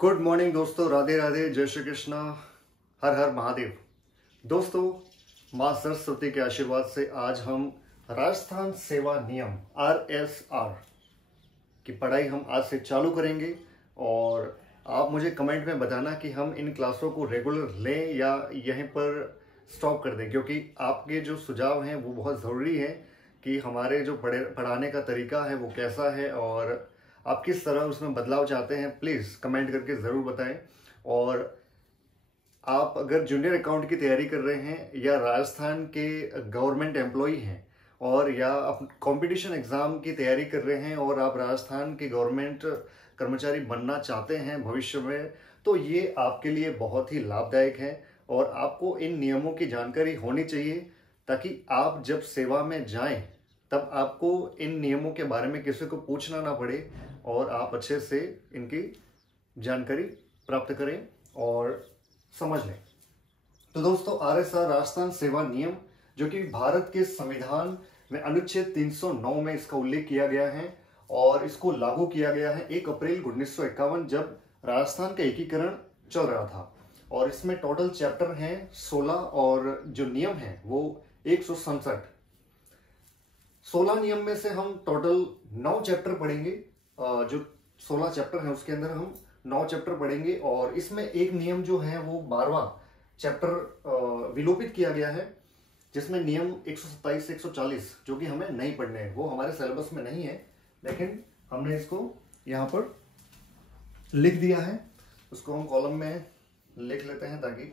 Good morning दोस्तों, राधे राधे, जय श्री कृष्णा, हर हर महादेव। दोस्तों, माँ सरस्वती के आशीर्वाद से आज हम राजस्थान सेवा नियम RSR की पढ़ाई हम आज से चालू करेंगे। और आप मुझे कमेंट में बताना कि हम इन क्लासों को रेगुलर लें या यहीं पर स्टॉप कर दें, क्योंकि आपके जो सुझाव हैं वो बहुत ज़रूरी है कि हमारे जो पढ़ाने का तरीका है वो कैसा है और आप किस तरह उसमें बदलाव चाहते हैं। प्लीज़ कमेंट करके ज़रूर बताएं। और आप अगर जूनियर अकाउंट की तैयारी कर रहे हैं या राजस्थान के गवर्नमेंट एम्प्लॉई हैं और या कंपटीशन एग्ज़ाम की तैयारी कर रहे हैं और आप राजस्थान के गवर्नमेंट कर्मचारी बनना चाहते हैं भविष्य में, तो ये आपके लिए बहुत ही लाभदायक है और आपको इन नियमों की जानकारी होनी चाहिए, ताकि आप जब सेवा में जाएं तब आपको इन नियमों के बारे में किसी को पूछना ना पड़े और आप अच्छे से इनकी जानकारी प्राप्त करें और समझ लें। तो दोस्तों, RSR राजस्थान सेवा नियम, जो कि भारत के संविधान में अनुच्छेद 309 में इसका उल्लेख किया गया है और इसको लागू किया गया है 1 अप्रैल 1951, जब राजस्थान का एकीकरण चल रहा था। और इसमें टोटल चैप्टर हैं 16 और जो नियम हैं वो 167। 16 नियम में से हम टोटल 9 चैप्टर पढ़ेंगे। जो 16 चैप्टर हैं उसके अंदर हम 9 चैप्टर पढ़ेंगे और इसमें एक नियम जो है वो 12वां चैप्टर विलोपित किया गया है, जिसमें नियम 127 से 140 जो कि हमें नहीं पढ़ने हैं, वो हमारे सिलेबस में नहीं है, लेकिन हमने इसको यहाँ पर लिख दिया है। उसको हम कॉलम में लिख लेते हैं ताकि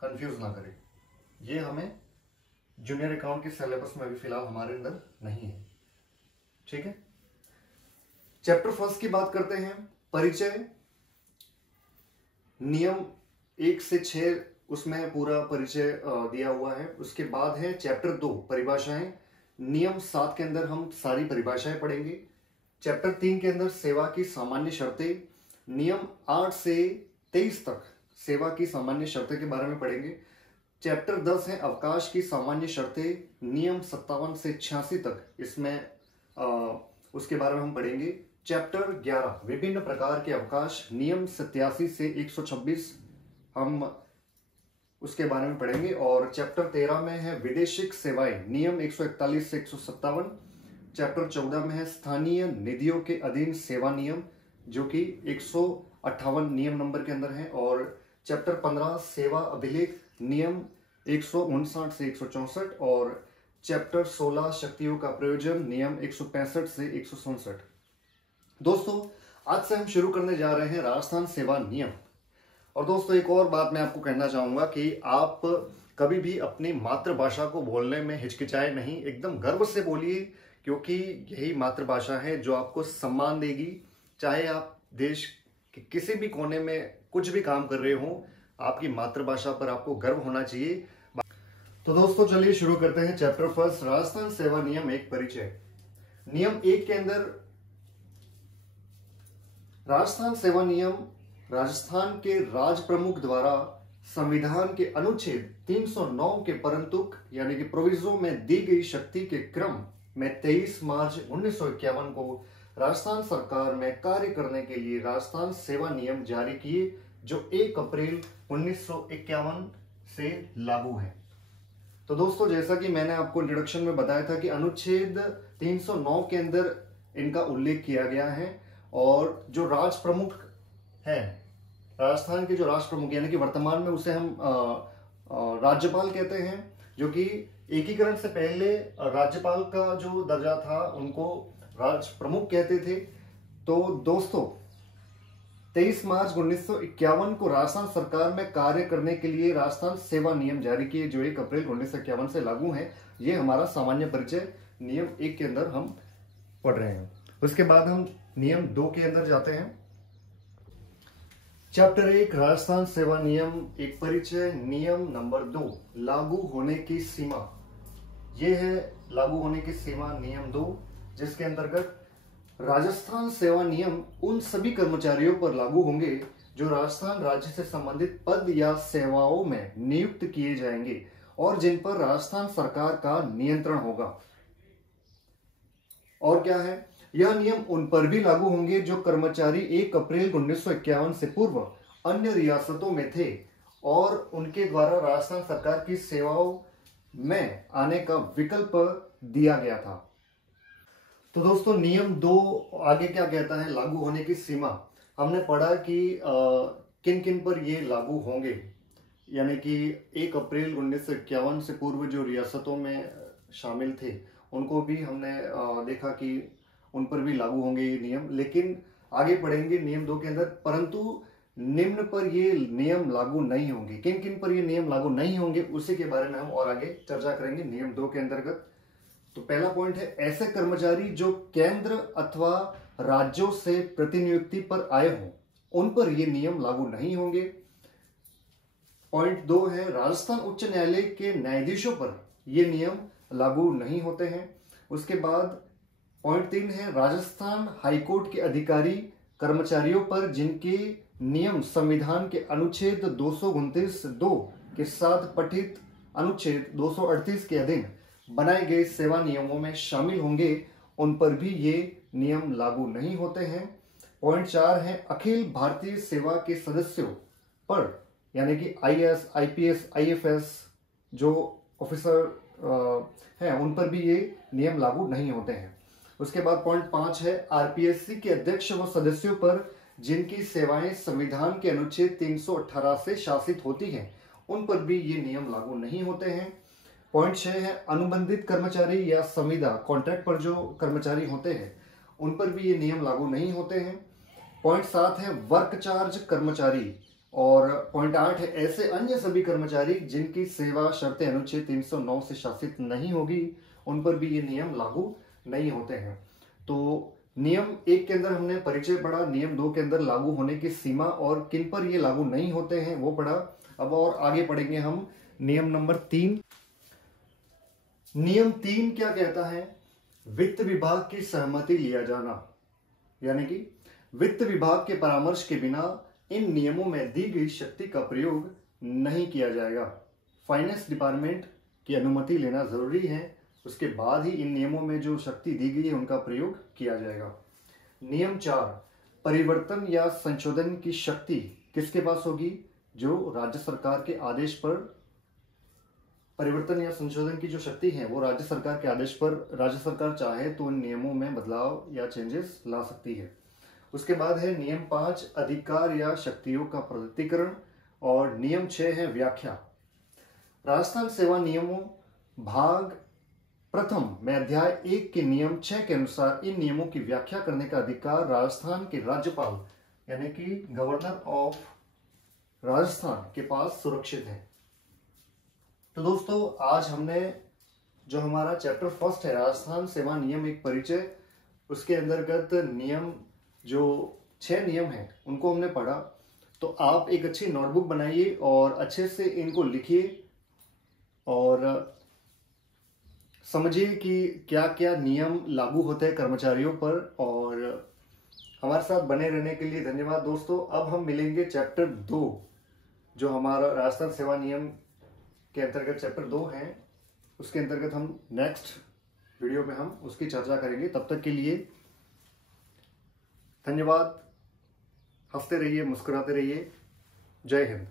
कंफ्यूज ना करें। ये हमें जूनियर अकाउंट के सिलेबस में भी फिलहाल हमारे अंदर नहीं है, ठीक है। चैप्टर फर्स्ट की बात करते हैं, परिचय। नियम 1 से 6 उसमें पूरा परिचय दिया हुआ है। उसके बाद है चैप्टर 2, परिभाषाएं। नियम 7 के अंदर हम सारी परिभाषाएं पढ़ेंगे। चैप्टर 3 के अंदर सेवा की सामान्य शर्तें। नियम 8 से 23 तक सेवा की सामान्य शर्तें के बारे में पढ़ेंगे। चैप्टर 10 है अवकाश की सामान्य शर्तें। नियम 57 से 86 तक इसमें उसके बारे में हम पढ़ेंगे। चैप्टर 11 विभिन्न प्रकार के अवकाश। नियम 87 से 126 हम उसके बारे में पढ़ेंगे। और चैप्टर 13 में है विदेशिक सेवाएं। नियम 141 से 157। चैप्टर 14 में है स्थानीय निधियों के अधीन सेवा नियम, जो कि 158 नियम नंबर के अंदर है। और चैप्टर 15 सेवा अभिलेख। नियम 159 से 164। और चैप्टर 16 शक्तियों का प्रयोजन। नियम 165 से 167। दोस्तों, आज से हम शुरू करने जा रहे हैं राजस्थान सेवा नियम। और दोस्तों, एक और बात मैं आपको कहना चाहूंगा कि आप कभी भी अपनी मातृभाषा को बोलने में हिचकिचाए नहीं, एकदम गर्व से बोलिए, क्योंकि यही मातृभाषा है जो आपको सम्मान देगी। चाहे आप देश के किसी भी कोने में कुछ भी काम कर रहे हो, आपकी मातृभाषा पर आपको गर्व होना चाहिए। तो दोस्तों, चलिए शुरू करते हैं चैप्टर फर्स्ट, राजस्थान सेवा नियम 1, परिचय। नियम 1 के अंदर राजस्थान सेवा नियम राजस्थान के राज प्रमुख द्वारा संविधान के अनुच्छेद 309 के परंतुक यानी कि प्रोविजो में दी गई शक्ति के क्रम में 23 मार्च 1951 को राजस्थान सरकार में कार्य करने के लिए राजस्थान सेवा नियम जारी किए, जो 1 अप्रैल 1951 से लागू है। तो दोस्तों, जैसा कि मैंने आपको इंट्रोडक्शन में बताया था कि अनुच्छेद 309 के अंदर इनका उल्लेख किया गया है। और जो राज प्रमुख है, राजस्थान के जो राष्ट्र प्रमुख यानी कि वर्तमान में उसे हम राज्यपाल कहते हैं, जो कि एकीकरण से पहले राज्यपाल का जो दर्जा था उनको राज प्रमुख कहते थे। तो दोस्तों, 23 मार्च 1951 को राजस्थान सरकार में कार्य करने के लिए राजस्थान सेवा नियम जारी किए, जो 1 अप्रैल 1951 से लागू है। ये हमारा सामान्य परिचय नियम 1 के अंदर हम पढ़ रहे हैं। उसके बाद हम नियम 2 के अंदर जाते हैं। चैप्टर 1, राजस्थान सेवा नियम 1, परिचय। नियम नंबर 2, लागू होने की सीमा। यह है लागू होने की सीमा नियम 2, जिसके अंतर्गत राजस्थान सेवा नियम उन सभी कर्मचारियों पर लागू होंगे जो राजस्थान राज्य से संबंधित पद या सेवाओं में नियुक्त किए जाएंगे और जिन पर राजस्थान सरकार का नियंत्रण होगा। और क्या है, यह नियम उन पर भी लागू होंगे जो कर्मचारी 1 अप्रैल 1951 से पूर्व अन्य रियासतों में थे और उनके द्वारा राजस्थान सरकार की सेवाओं में आने का विकल्प दिया गया था। तो दोस्तों नियम 2 आगे क्या कहता है, लागू होने की सीमा। हमने पढ़ा कि किन किन पर ये लागू होंगे, यानी कि 1 अप्रैल 1951 से पूर्व जो रियासतों में शामिल थे उनको भी हमने देखा कि उन पर भी लागू होंगे ये नियम। लेकिन आगे पढ़ेंगे नियम 2 के अंदर, परंतु निम्न पर ये नियम लागू नहीं होंगे। किन किन पर ये नियम लागू नहीं होंगे उसी के बारे में हम और आगे चर्चा करेंगे नियम 2 के अंतर्गत। तो पहला पॉइंट है, ऐसे कर्मचारी जो केंद्र अथवा राज्यों से प्रतिनियुक्ति पर आए हों उन पर ये नियम लागू नहीं होंगे। पॉइंट 2 है, राजस्थान उच्च न्यायालय के न्यायाधीशों पर ये नियम लागू नहीं होते हैं। उसके बाद पॉइंट 3 है, राजस्थान हाईकोर्ट के अधिकारी कर्मचारियों पर जिनके नियम संविधान के अनुच्छेद 229(2) के साथ पठित अनुच्छेद 238 के अधीन बनाए गए सेवा नियमों में शामिल होंगे उन पर भी ये नियम लागू नहीं होते हैं। पॉइंट 4 है, अखिल भारतीय सेवा के सदस्यों पर यानी कि IAS, IPS, IFS जो ऑफिसर हैं उन पर भी ये नियम लागू नहीं होते हैं। उसके बाद पॉइंट 5 है, RPSC के अध्यक्ष व सदस्यों पर जिनकी सेवाएं संविधान के अनुच्छेद 318 से शासित होती हैं उन पर भी ये नियम लागू नहीं होते हैं। पॉइंट 6 है, अनुबंधित कर्मचारी या संविदा कॉन्ट्रैक्ट पर जो कर्मचारी होते हैं उन पर भी ये नियम लागू नहीं होते हैं। पॉइंट 7 है, वर्क चार्ज कर्मचारी। और पॉइंट 8 है, ऐसे अन्य सभी कर्मचारी जिनकी सेवा शर्तें अनुच्छेद 309 से शासित नहीं होगी उन पर भी ये नियम लागू नहीं होते हैं। तो नियम 1 के अंदर हमने परिचय पढ़ा, नियम 2 के अंदर लागू होने की सीमा और किन पर ये लागू नहीं होते हैं वो पढ़ा। अब और आगे पढ़ेंगे हम नियम नंबर 3। नियम 3 क्या कहता है, वित्त विभाग की सहमति लिया जाना, यानी कि वित्त विभाग के परामर्श के बिना इन नियमों में दी गई शक्ति का प्रयोग नहीं किया जाएगा। फाइनेंस डिपार्टमेंट की अनुमति लेना जरूरी है, उसके बाद ही इन नियमों में जो शक्ति दी गई है उनका प्रयोग किया जाएगा। नियम 4, परिवर्तन या संशोधन की शक्ति किसके पास होगी, जो राज्य सरकार के आदेश पर परिवर्तन या संशोधन की जो शक्ति है वो राज्य सरकार के आदेश पर राज्य सरकार चाहे तो इन नियमों में बदलाव या चेंजेस ला सकती है। उसके बाद है नियम 5, अधिकार या शक्तियों का प्रकटीकरण। और नियम 6 है, व्याख्या। राजस्थान सेवा नियमों भाग प्रथम में अध्याय 1 के नियम 6 के अनुसार इन नियमों की व्याख्या करने का अधिकार राजस्थान के राज्यपाल यानी कि गवर्नर ऑफ राजस्थान के पास सुरक्षित है। तो दोस्तों आज हमने जो हमारा चैप्टर फर्स्ट है राजस्थान सेवा नियम एक परिचय, उसके अंतर्गत नियम जो 6 नियम हैं उनको हमने पढ़ा। तो आप एक अच्छी नोटबुक बनाइए और अच्छे से इनको लिखिए और समझिए कि क्या क्या नियम लागू होते हैं कर्मचारियों पर। और हमारे साथ बने रहने के लिए धन्यवाद दोस्तों। अब हम मिलेंगे चैप्टर 2 जो हमारा राजस्थान सेवा नियम के अंतर्गत चैप्टर 2 है, उसके अंतर्गत हम नेक्स्ट वीडियो में हम उसकी चर्चा करेंगे। तब तक के लिए धन्यवाद। हंसते रहिए, मुस्कुराते रहिए। जय हिंद।